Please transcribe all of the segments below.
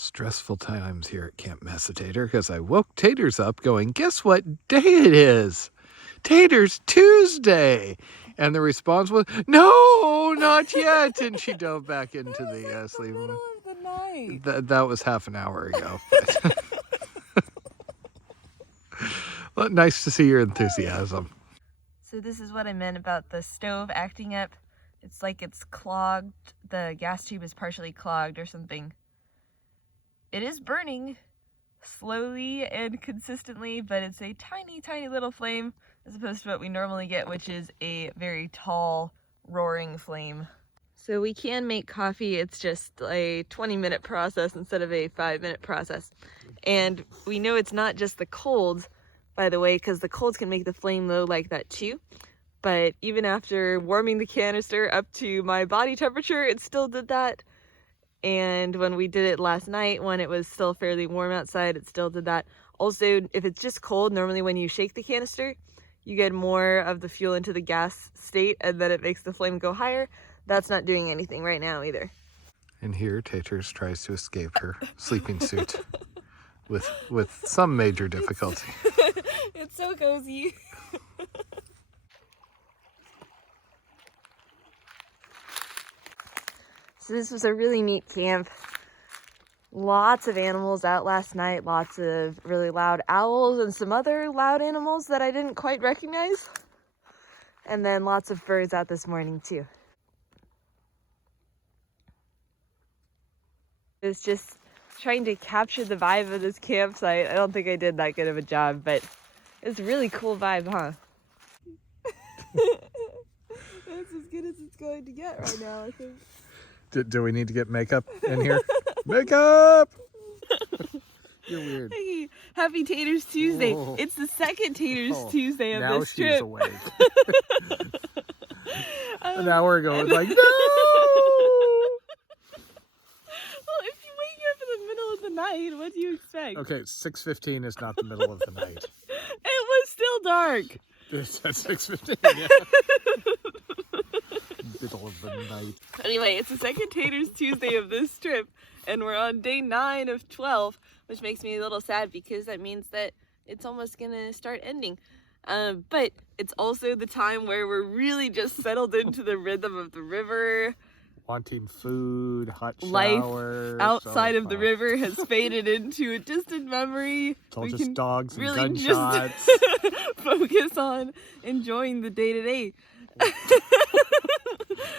Stressful times here at Camp Tater because I woke Taters up going, guess what day it is? Taters Tuesday. And the response was, no, not yet. And she dove back into the sleep. Middle of the night. That was half an hour ago. Well, nice to see your enthusiasm. So this is what I meant about the stove acting up. It's like it's clogged. The gas tube is partially clogged or something. It is burning slowly and consistently, but it's a tiny, tiny little flame as opposed to what we normally get, which is a very tall, roaring flame. So we can make coffee. It's just a 20-minute process instead of a 5-minute process. And we know it's not just the colds, by the way, because the colds can make the flame low like that too. But even after warming the canister up to my body temperature, it still did that. And when we did it last night, when it was still fairly warm outside, it still did that. Also, if it's just cold, normally when you shake the canister, you get more of the fuel into the gas state, and then it makes the flame go higher. That's not doing anything right now either. And here, Taters tries to escape her sleeping suit with some major difficulty. It's so cozy. So this was a really neat camp. Lots of animals out last night, lots of really loud owls and some other loud animals that I didn't quite recognize. And then lots of birds out this morning too. It was just trying to capture the vibe of this campsite. I don't think I did that good of a job, but it's a really cool vibe, huh? That's as good as it's going to get right now, I think. Do we need to get makeup in here? Makeup! You're weird. Hey, happy Taters Tuesday. Oh. It's the second Taters Tuesday of this trip. Now she's awake. An hour ago, it was like, no! Well, if you wake up in the middle of the night, what do you expect? Okay, 6:15 is not the middle of the night. It was still dark. It's at 6:15, yeah. Middle of the night. Anyway, it's the second Taters Tuesday of this trip, and we're on day 9 of 12, which makes me a little sad because that means that it's almost gonna start ending. But it's also the time where we're really just settled into the rhythm of the river. Wanting food, hot showers. Life outside of the river has faded into a distant memory. It's all just dogs and really gunshots. Just focus on enjoying the day-to-day.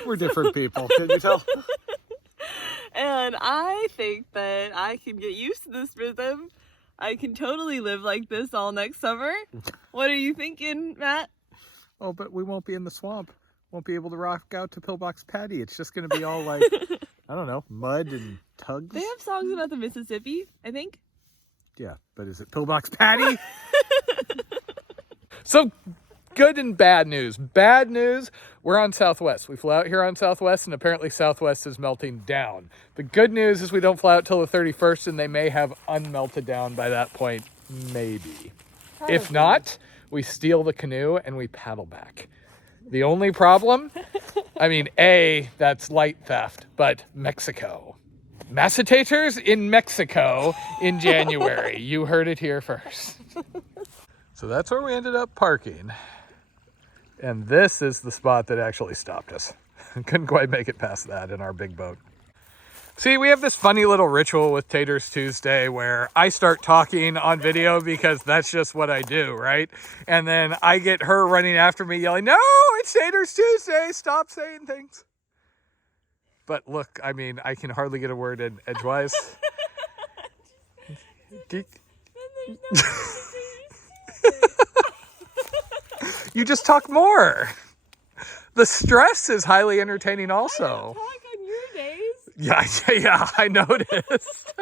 We're different people, can you tell? And I think that I can get used to this rhythm. I can totally live like this all next summer. What are you thinking, Matt? Oh, but we won't be in the swamp. Won't be able to rock out to Pillbox Patty. It's just going to be all like, I don't know, mud and tugs. They have songs about the Mississippi, I think. Yeah, but is it Pillbox Patty? So, good and bad news. Bad news, we're on Southwest. We flew out here on Southwest, and apparently Southwest is melting down. The good news is we don't fly out till the 31st, and they may have unmelted down by that point. Maybe. Probably. If not, we steal the canoe and we paddle back. The only problem, I mean, A, that's light theft, but Mexico. Taters in Mexico in January. You heard it here first. So that's where we ended up parking. And this is the spot that actually stopped us. Couldn't quite make it past that in our big boat. See, we have this funny little ritual with Taters Tuesday where I start talking on video because that's just what I do, right? And then I get her running after me yelling, no, it's Taters Tuesday, stop saying things. But look, I mean, I can hardly get a word in edgewise. You just talk more. The stress is highly entertaining also. Yeah, I noticed.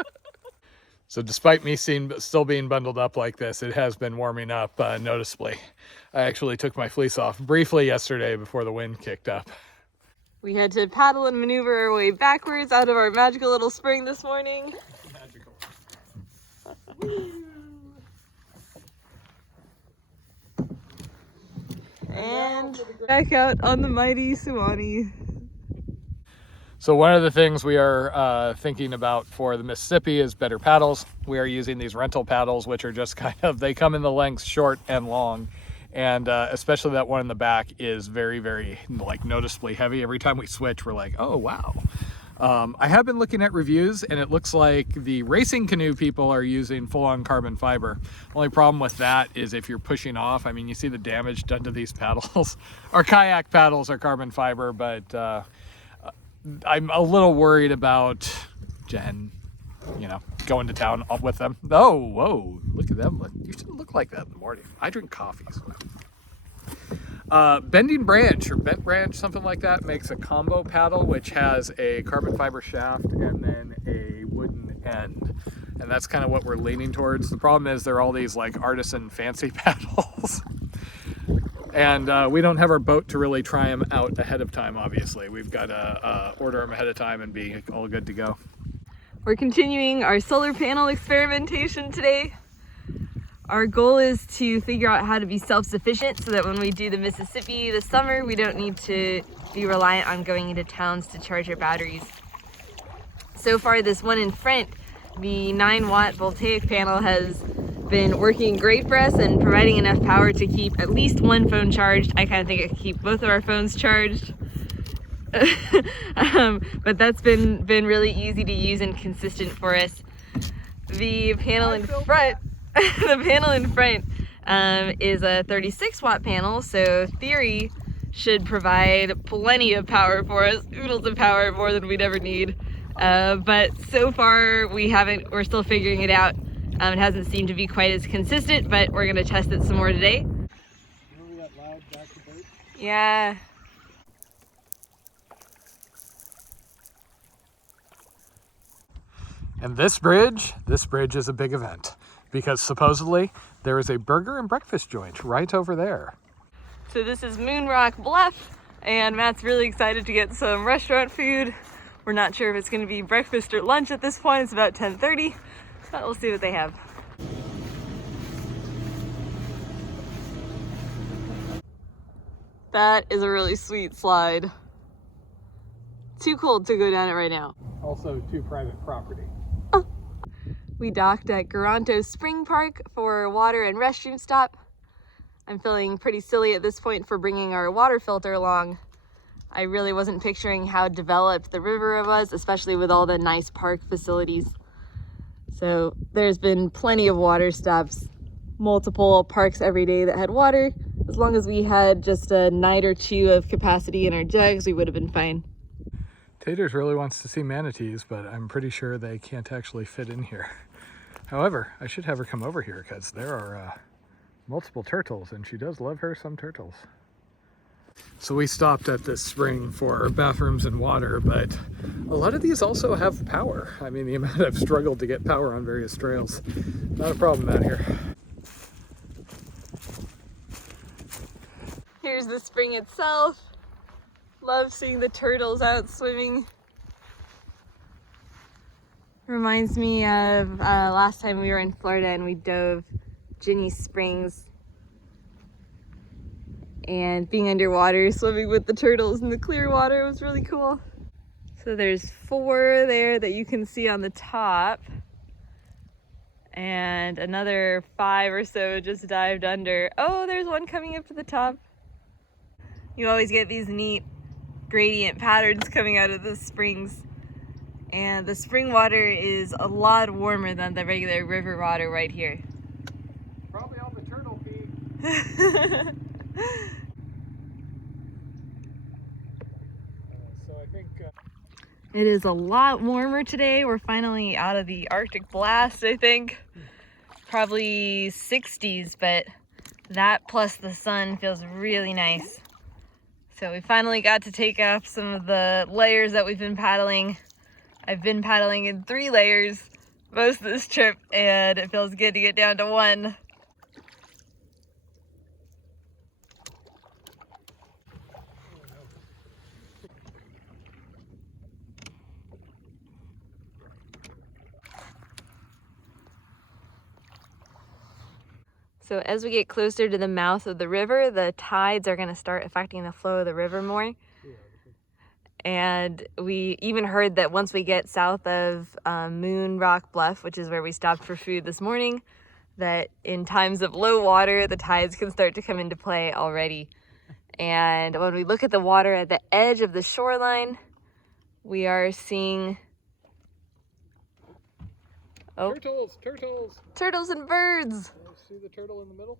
So despite me still being bundled up like this, it has been warming up noticeably. I actually took my fleece off briefly yesterday before the wind kicked up. We had to paddle and maneuver our way backwards out of our magical little spring this morning. Magical. And back out on the mighty Suwannee. So one of the things we are thinking about for the Mississippi is better paddles. We are using these rental paddles, which are just kind of, they come in the lengths short and long. And especially that one in the back is very, very like noticeably heavy. Every time we switch, we're like, oh, wow. I have been looking at reviews, and it looks like the racing canoe people are using full-on carbon fiber. Only problem with that is if you're pushing off, I mean, you see the damage done to these paddles. Our kayak paddles are carbon fiber, but I'm a little worried about Jen, you know, going to town with them. Oh, whoa, look at them. You shouldn't look like that in the morning. I drink coffee. Bending Branch or Bent Branch, something like that, makes a combo paddle which has a carbon fiber shaft and then a wooden end. And that's kind of what we're leaning towards. The problem is they're all these like artisan fancy paddles. And we don't have our boat to really try them out ahead of time, obviously. We've got to order them ahead of time and be all good to go. We're continuing our solar panel experimentation today. Our goal is to figure out how to be self-sufficient so that when we do the Mississippi this summer, we don't need to be reliant on going into towns to charge our batteries. So far, this one in front, the 9-watt voltaic panel, has been working great for us and providing enough power to keep at least one phone charged. I kind of think it could keep both of our phones charged. But that's been really easy to use and consistent for us. The panel in front, the panel in front is a 36-watt panel, so theory should provide plenty of power for us, oodles of power, more than we'd ever need. But so far we're still figuring it out. It hasn't seemed to be quite as consistent, but we're gonna test it some more today. Remember that loud back to boat? Yeah. And this bridge is a big event because supposedly there is a burger and breakfast joint right over there. So this is Moon Rock Bluff, and Matt's really excited to get some restaurant food. We're not sure if it's going to be breakfast or lunch at this point. It's about 10:30, but we'll see what they have. That is a really sweet slide. Too cold to go down it right now. Also too private property. We docked at Garanto Spring Park for a water and restroom stop. I'm feeling pretty silly at this point for bringing our water filter along. I really wasn't picturing how developed the river was, especially with all the nice park facilities. So there's been plenty of water stops, multiple parks every day that had water. As long as we had just a night or two of capacity in our jugs, we would have been fine. Taters really wants to see manatees, but I'm pretty sure they can't actually fit in here. However, I should have her come over here because there are multiple turtles, and she does love her some turtles. So we stopped at this spring for bathrooms and water, but a lot of these also have power. I mean, the amount I've struggled to get power on various trails, not a problem out here. Here's the spring itself. Love seeing the turtles out swimming. Reminds me of last time we were in Florida and we dove Ginny Springs. And being underwater, swimming with the turtles in the clear water was really cool. So there's 4 there that you can see on the top. And another 5 or so just dived under. Oh, there's one coming up to the top. You always get these neat gradient patterns coming out of the springs. And the spring water is a lot warmer than the regular river water right here. Probably all the turtle pee. It is a lot warmer today. We're finally out of the Arctic blast, I think. Probably 60s, but that plus the sun feels really nice. So we finally got to take off some of the layers that we've been paddling. I've been paddling in 3 layers most of this trip, and it feels good to get down to 1. So as we get closer to the mouth of the river, the tides are going to start affecting the flow of the river more. And we even heard that once we get south of Moon Rock Bluff, which is where we stopped for food this morning, that in times of low water, the tides can start to come into play already. And when we look at the water at the edge of the shoreline, we are seeing turtles and birds. See the turtle in the middle?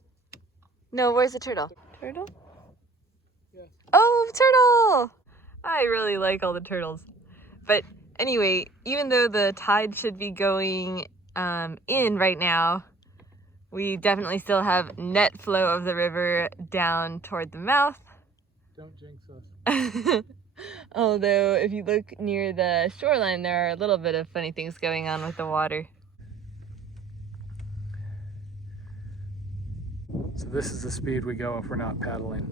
No, where's the turtle? Turtle? Yeah. Oh, turtle! I really like all the turtles. But anyway, even though the tide should be going in right now, we definitely still have net flow of the river down toward the mouth. Don't jinx us. Although if you look near the shoreline, there are a little bit of funny things going on with the water. So this is the speed we go if we're not paddling.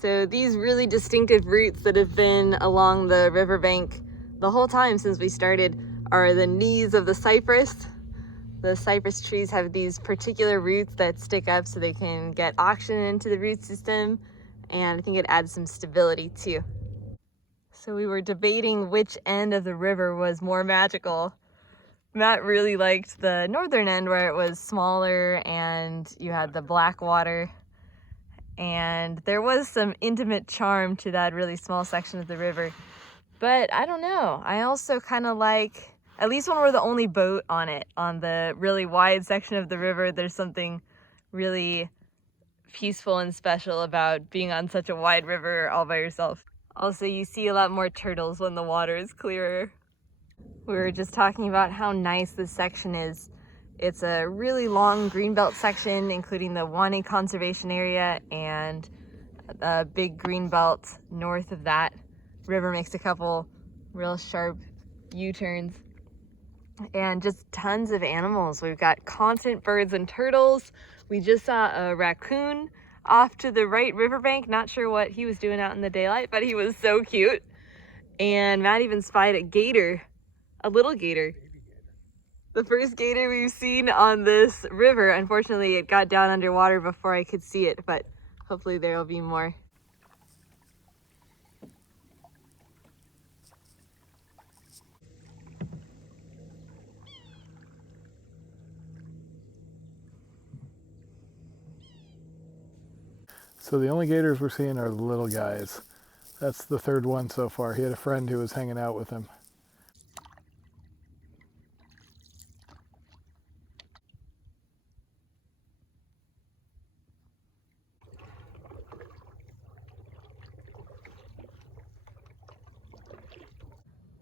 So these really distinctive roots that have been along the riverbank the whole time since we started are the knees of the cypress. The cypress trees have these particular roots that stick up so they can get oxygen into the root system, and I think it adds some stability too. So we were debating which end of the river was more magical. Matt really liked the northern end where it was smaller and you had the black water. And there was some intimate charm to that really small section of the river. But I don't know. I also kind of like, at least when we're the only boat on it, on the really wide section of the river, there's something really peaceful and special about being on such a wide river all by yourself. Also, you see a lot more turtles when the water is clearer. We were just talking about how nice this section is. It's a really long greenbelt section, including the Suwannee Conservation Area and a big greenbelt north of that. River makes a couple real sharp U-turns. And just tons of animals. We've got constant birds and turtles. We just saw a raccoon off to the right riverbank. Not sure what he was doing out in the daylight, but he was so cute. And Matt even spied a gator, a little gator. The first gator we've seen on this river. Unfortunately, it got down underwater before I could see it, but hopefully there will be more. So the only gators we're seeing are the little guys. That's the third one so far. He had a friend who was hanging out with him.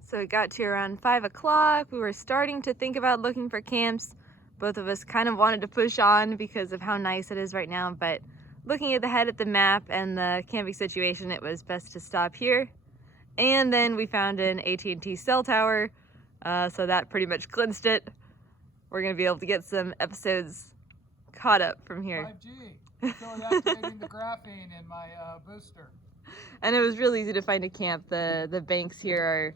So it got to around 5 o'clock. We were starting to think about looking for camps. Both of us kind of wanted to push on because of how nice it is right now, but looking ahead at the map and the camping situation, it was best to stop here. And then we found an AT&T cell tower, so that pretty much clinched it. We're gonna be able to get some episodes caught up from here. 5G. So activating the graphene in my booster. And it was really easy to find a camp. The banks here are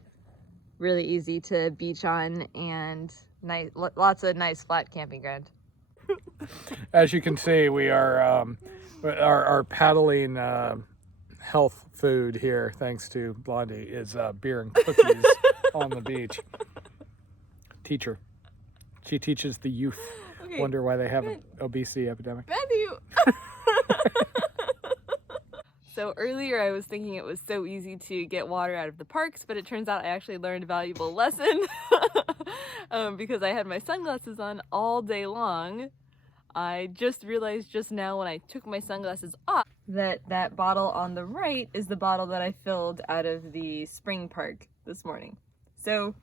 really easy to beach on, and nice, lots of nice flat camping ground. As you can see, we are our paddling health food here, thanks to Blondie, is beer and cookies on the beach. Teacher. She teaches the youth. Okay. Wonder why they have an obesity epidemic. Matthew! So earlier I was thinking it was so easy to get water out of the parks, but it turns out I actually learned a valuable lesson because I had my sunglasses on all day long. I just realized just now when I took my sunglasses off that that bottle on the right is the bottle that I filled out of the spring park this morning. So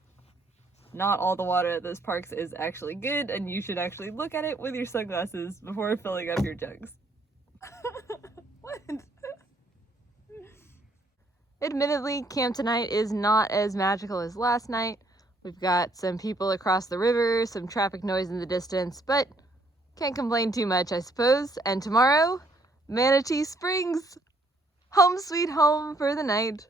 not all the water at those parks is actually good, and you should actually look at it with your sunglasses before filling up your jugs. What? Admittedly, camp tonight is not as magical as last night. We've got some people across the river, some traffic noise in the distance, but can't complain too much, I suppose. And tomorrow, Manatee Springs! Home sweet home for the night.